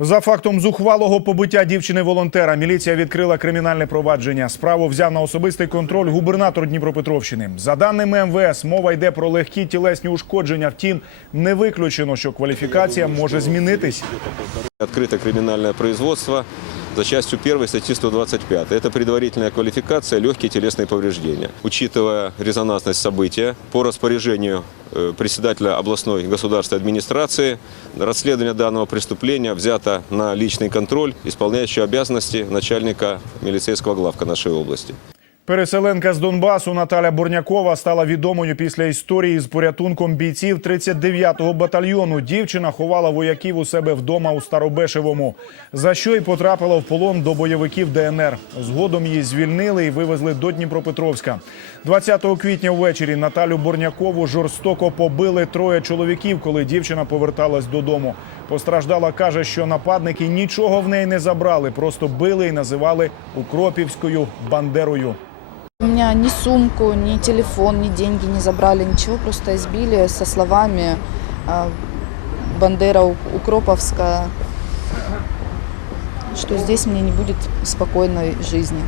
За фактом зухвалого побиття дівчини-волонтера міліція відкрила кримінальне провадження. Справу взяв на особистий контроль губернатор Дніпропетровщини. За даними МВС, мова йде про легкі тілесні ушкодження. Втім, не виключено, що кваліфікація може змінитись. Открыто криминальное производство за частью 1 статьи 125. Это предварительная квалификация легкие телесные повреждения. Учитывая резонансность события, по распоряжению э, председателя областной государственной администрации расследование данного преступления взято на личный контроль исполняющего обязанности начальника милицейского главка нашей области. Переселенка з Донбасу Наталя Бурнякова стала відомою після історії з порятунком бійців 39-го батальйону. Дівчина ховала вояків у себе вдома у Старобешевому, за що й потрапила в полон до бойовиків ДНР. Згодом її звільнили і вивезли до Дніпропетровська. 20 квітня ввечері Наталю Бурнякову жорстоко побили троє чоловіків, коли дівчина поверталась додому. Постраждала каже, що нападники нічого в неї не забрали, просто били і називали Укропівською бандерою. У меня ни сумку, ни телефон, ни деньги не забрали, ничего, просто избили со словами «Бандера Укроповская», что здесь мне не будет спокойной жизни.